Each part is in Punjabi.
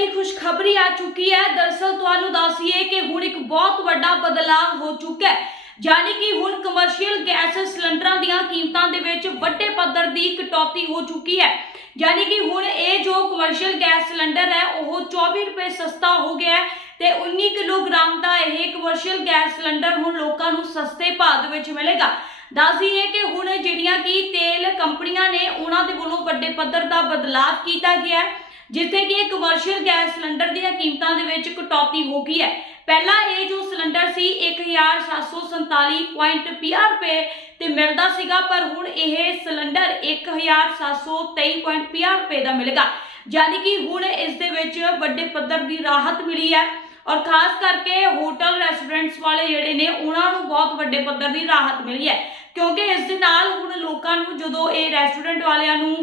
ਵੱਡੀ ਖੁਸ਼ਖਬਰੀ ਆ ਚੁੱਕੀ ਹੈ? ਦਰਅਸਲ ਤੁਹਾਨੂੰ ਦੱਸੀਏ ਕਿ ਹੁਣ ਇੱਕ ਬਹੁਤ ਵੱਡਾ ਬਦਲਾਅ ਹੋ ਚੁੱਕਾ ਹੈ। ਯਾਨੀ ਕਿ ਹੁਣ ਕਮਰਸ਼ੀਅਲ ਗੈਸ ਸਿਲੰਡਰਾਂ ਦੀਆਂ ਕੀਮਤਾਂ ਦੇ ਵਿੱਚ ਵੱਡੇ ਪੱਧਰ ਦੀ ਕਟੌਤੀ ਹੋ ਚੁੱਕੀ ਹੈ। ਯਾਨੀ ਕਿ ਹੁਣ ਇਹ ਜੋ ਕਮਰਸ਼ੀਅਲ ਗੈਸ ਸਿਲੰਡਰ ਹੈ, ਉਹ 24 ਰੁਪਏ ਸਸਤਾ ਹੋ ਗਿਆ ਹੈ ਤੇ 19 ਕਿਲੋਗ੍ਰਾਮ ਦਾ ਇਹ ਕਮਰਸ਼ੀਅਲ ਗੈਸ ਸਿਲੰਡਰ ਹੁਣ ਲੋਕਾਂ ਨੂੰ ਸਸਤੇ ਭਾਅ ਦੇ ਵਿੱਚ ਮਿਲੇਗਾ। ਦੱਸਦੀਏ ਕਿ ਹੁਣ ਜਿਹੜੀਆਂ ਕਿ ਤੇਲ ਕੰਪਨੀਆਂ ਨੇ, ਉਹਨਾਂ ਦੇ ਵੱਲੋਂ ਵੱਡੇ ਪੱਧਰ ਦਾ ਬਦਲਾਅ ਕੀਤਾ ਗਿਆ ਹੈ। ਜਿੱਥੇ ਕਿ ਕਮਰਸ਼ੀਅਲ ਗੈਸ ਸਿਲੰਡਰ ਦੀਆਂ ਕੀਮਤਾਂ ਦੇ ਵਿੱਚ ਕਟੌਤੀ ਹੋ ਗਈ ਹੈ। ਪਹਿਲਾਂ ਇਹ ਜੋ ਸਿਲੰਡਰ ਸੀ 1747.50 ਰੁਪਏ ਤੇ ਮਿਲਦਾ ਸੀਗਾ, ਪਰ ਹੁਣ ਇਹ ਸਿਲੰਡਰ 1723.50 ਰੁਪਏ ਦਾ ਮਿਲੇਗਾ। ਯਾਨੀ ਕਿ ਹੁਣ ਇਸ ਦੇ ਵਿੱਚ ਵੱਡੇ ਪੱਧਰ ਦੀ ਰਾਹਤ ਮਿਲੀ ਹੈ ਔਰ ਖਾਸ ਕਰਕੇ ਹੋਟਲ ਰੈਸਟੋਰੈਂਟਸ ਵਾਲੇ ਜਿਹੜੇ ਨੇ, ਉਹਨਾਂ ਨੂੰ ਬਹੁਤ ਵੱਡੇ ਪੱਧਰ ਦੀ ਰਾਹਤ ਮਿਲੀ ਹੈ। ਕਿਉਂਕਿ ਇਸ ਦੇ ਨਾਲ ਹੁਣ ਲੋਕਾਂ ਨੂੰ ਜਦੋਂ ਇਹ ਰੈਸਟੋਰੈਂਟ ਵਾਲਿਆਂ ਨੂੰ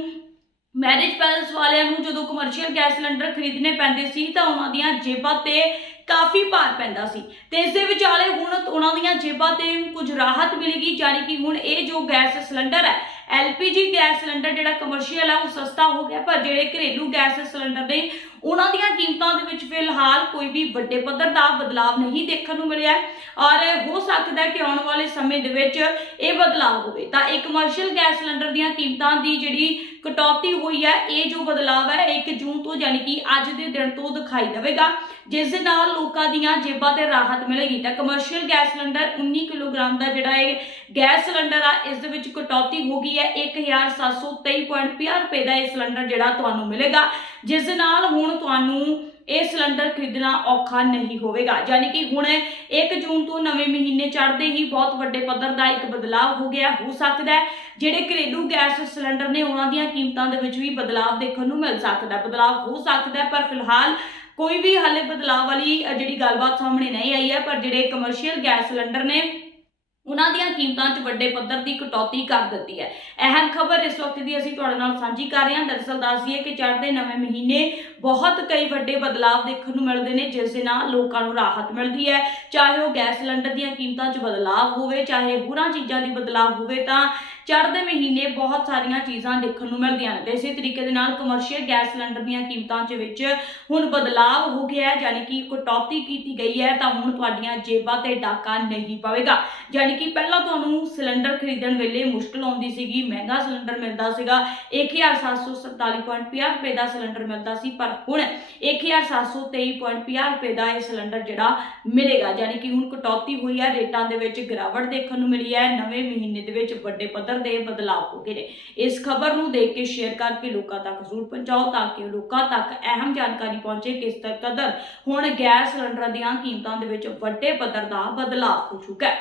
ਮੈਰਿਜ ਪੈਲਸ ਵਾਲਿਆਂ ਨੂੰ ਜਦੋਂ ਕਮਰਸ਼ੀਅਲ ਗੈਸ ਸਿਲੰਡਰ ਖਰੀਦਣੇ ਪੈਂਦੇ ਸੀ ਤਾਂ ਉਹਨਾਂ ਦੀਆਂ ਜੇਬਾਂ ਤੇ ਕਾਫੀ ਭਾਰ ਪੈਂਦਾ ਸੀ। ਤੇ ਇਸ ਦੇ ਵਿਚਾਲੇ ਹੁਣ ਉਹਨਾਂ ਦੀਆਂ ਜੇਬਾਂ ਤੇ ਕੁਝ ਰਾਹਤ ਮਿਲੇਗੀ ਜਾਨੀ ਕਿ ਹੁਣ ਇਹ ਜੋ ਗੈਸ ਸਿਲੰਡਰ ਹੈ LPG ਗੈਸ ਸਿਲੰਡਰ ਜਿਹੜਾ ਕਮਰਸ਼ੀਅਲ ਹੈ, ਉਹ ਸਸਤਾ ਹੋ ਗਿਆ, ਪਰ ਜਿਹੜੇ ਘਰੇਲੂ ਗੈਸ ਸਿਲੰਡਰ ਨੇ ਉਹਨਾਂ ਦੀਆਂ ਕੀਮਤਾਂ ਦੇ ਵਿੱਚ ਫਿਲਹਾਲ ਕੋਈ ਵੀ ਵੱਡੇ ਪੱਧਰ ਦਾ ਬਦਲਾਅ ਨਹੀਂ ਦੇਖਣ ਨੂੰ ਮਿਲਿਆ ਔਰ ਹੋ ਸਕਦਾ ਹੈ ਕਿ ਆਉਣ ਵਾਲੇ ਸਮੇਂ ਦੇ ਵਿੱਚ ਇਹ ਬਦਲਾਅ ਹੋਵੇ। ਤਾਂ ਇਹ ਕਮਰਸ਼ੀਅਲ ਗੈਸ ਸਿਲੰਡਰ ਦੀਆਂ ਕੀਮਤਾਂ ਦੀ ਜਿਹੜੀ ਕਟੌਤੀ ਹੋਈ ਹੈ, ਇਹ ਜੋ ਬਦਲਾਅ ਹੈ 1 ਜੂਨ ਤੋਂ ਯਾਨੀ ਕਿ ਅੱਜ ਦੇ ਦਿਨ ਤੋਂ ਦਿਖਾਈ ਦੇਵੇਗਾ। ਜਿਸ ਦੇ ਨਾਲ ਲੋਕਾਂ ਦੀਆਂ ਜੇਬਾਂ ਤੇ ਰਾਹਤ ਮਿਲੇਗੀ। ਤਾਂ ਕਮਰਸ਼ੀਅਲ ਗੈਸ ਸਿਲੰਡਰ 19 ਕਿਲੋਗ੍ਰਾਮ ਦਾ ਜਿਹੜਾ ਇਹ ਗੈਸ ਸਿਲੰਡਰ ਆ, ਇਸ ਦੇ ਵਿੱਚ ਕਟੌਤੀ ਹੋ ਗਈ ਹੈ। 1723.50 ਰੁਪਏ ਦਾ ਇਹ ਸਿਲੰਡਰ ਜਿਹੜਾ ਤੁਹਾਨੂੰ ਮਿਲੇਗਾ। ਜਿਸ ਦੇ ਨਾਲ ਹੁਣ ਤੁਹਾਨੂੰ ਇਹ ਸਿਲੰਡਰ ਖਰੀਦਣਾ ਔਖਾ ਨਹੀਂ ਹੋਵੇਗਾ। ਯਾਨੀ ਕਿ ਹੁਣ 1 ਜੂਨ ਤੋਂ ਨਵੇਂ ਮਹੀਨੇ ਚੜ੍ਹਦੇ ਹੀ ਬਹੁਤ ਵੱਡੇ ਪੱਧਰ ਦਾ ਇੱਕ ਬਦਲਾਅ ਹੋ ਗਿਆ, ਹੋ ਸਕਦਾ ਹੈ, ਜਿਹੜੇ ਘਰੇਲੂ ਗੈਸ ਸਿਲੰਡਰ ਨੇ ਉਹਨਾਂ ਦੀਆਂ ਕੀਮਤਾਂ ਦੇ ਵਿੱਚ ਵੀ ਬਦਲਾਅ ਦੇਖਣ ਨੂੰ ਮਿਲ ਸਕਦਾ ਬਦਲਾਅ ਹੋ ਸਕਦਾ ਪਰ ਫਿਲਹਾਲ ਕੋਈ ਵੀ ਹਾਲੇ ਬਦਲਾਅ ਵਾਲੀ ਜਿਹੜੀ ਗੱਲਬਾਤ ਸਾਹਮਣੇ ਨਹੀਂ ਆਈ ਹੈ, ਪਰ ਜਿਹੜੇ ਕਮਰਸ਼ੀਅਲ ਗੈਸ ਸਿਲੰਡਰ ਨੇ ਉਹਨਾਂ ਦੀਆਂ ਕੀਮਤਾਂ 'ਚ ਵੱਡੇ ਪੱਧਰ ਦੀ ਕਟੌਤੀ ਕਰ ਦਿੱਤੀ ਹੈ। ਅਹਿਮ ਖਬਰ ਇਸ ਵਕਤ ਦੀ ਅਸੀਂ ਤੁਹਾਡੇ ਨਾਲ ਸਾਂਝੀ ਕਰ ਰਹੇ ਹਾਂ। ਦਰਅਸਲ ਦੱਸ ਦਈਏ ਕਿ ਚੜ੍ਹਦੇ ਨਵੇਂ ਮਹੀਨੇ ਬਹੁਤ ਕਈ ਵੱਡੇ ਬਦਲਾਅ ਦੇਖਣ ਨੂੰ ਮਿਲਦੇ ਨੇ, ਜਿਸ ਦੇ ਨਾਲ ਲੋਕਾਂ ਨੂੰ ਰਾਹਤ ਮਿਲਦੀ ਹੈ। ਚਾਹੇ ਉਹ ਗੈਸ ਸਿਲੰਡਰ ਦੀਆਂ ਕੀਮਤਾਂ 'ਚ ਬਦਲਾਅ ਹੋਵੇ, ਚਾਹੇ ਹੋਰਾਂ ਚੀਜ਼ਾਂ ਦੀ ਬਦਲਾਅ ਹੋਵੇ ਤਾਂ ਚੜ੍ਹਦੇ ਮਹੀਨੇ ਬਹੁਤ ਸਾਰੀਆਂ ਚੀਜ਼ਾਂ ਦੇਖਣ ਨੂੰ ਮਿਲਦੀਆਂ ਨੇ ਤੇ ਇਸੇ ਤਰੀਕੇ ਦੇ ਨਾਲ ਕਮਰਸ਼ੀਅਲ ਗੈਸ ਸਿਲੰਡਰ ਦੀਆਂ ਕੀਮਤਾਂ 'ਚ ਵਿੱਚ ਹੁਣ ਬਦਲਾਅ ਹੋ ਗਿਆ ਹੈ, ਯਾਨੀ ਕਿ ਕਟੌਤੀ ਕੀਤੀ ਗਈ ਹੈ, ਤਾਂ ਹੁਣ ਤੁਹਾਡੀਆਂ ਜੇਬਾਂ ਤੇ ਡਾਕਾ ਨਹੀਂ ਪਵੇਗਾ। ਯਾਨੀ ਕਿ ਪਹਿਲਾਂ ਤੁਹਾਨੂੰ ਸਿਲੰਡਰ ਖਰੀਦਣ ਵੇਲੇ ਮੁਸ਼ਕਲ ਆਉਂਦੀ ਸੀਗੀ, ਮਹਿੰਗਾ ਸਿਲੰਡਰ ਮਿਲਦਾ ਸੀਗਾ 1747.50 ਰੁਪਏ ਦਾ ਸਿਲੰਡਰ ਮਿਲਦਾ ਸੀ, ਪਰ ਹੁਣ 1723.50 ਰੁਪਏ ਦਾ ਇਹ ਸਿਲੰਡਰ ਜਿਹੜਾ ਮਿਲੇਗਾ। ਯਾਨੀ ਕਿ ਹੁਣ ਕਟੌਤੀ ਹੋਈ ਹੈ, ਰੇਟਾਂ ਦੇ ਵਿੱਚ ਗਿਰਾਵਟ ਦੇਖਣ ਨੂੰ ਮਿਲੀ ਹੈ, ਨਵੇਂ ਮਹੀਨੇ ਦੇ ਵਿੱਚ ਵੱਡੇ ਪੱਧਰ ਦੇ ਬਦਲਾਅ ਹੋ ਗਏ ਨੇ। ਇਸ ਖਬਰ ਨੂੰ ਦੇਖ ਕੇ ਸ਼ੇਅਰ ਕਰਕੇ ਲੋਕਾਂ ਤੱਕ ਜ਼ਰੂਰ ਪਹੁੰਚਾਓ ਤਾਂ ਕਿ ਲੋਕਾਂ ਤੱਕ ਅਹਿਮ ਜਾਣਕਾਰੀ ਪਹੁੰਚੇ ਕਿਸ ਤਰ੍ਹਾਂ ਕਦਰ। ਹੁਣ ਗੈਸ ਸਿਲੰਡਰਾਂ ਦੀਆਂ ਕੀਮਤਾਂ ਦੇ ਵਿੱਚ ਵੱਡੇ ਪੱਧਰ ਦਾ ਬਦਲਾਅ ਹੋ ਚੁੱਕਾ ਹੈ।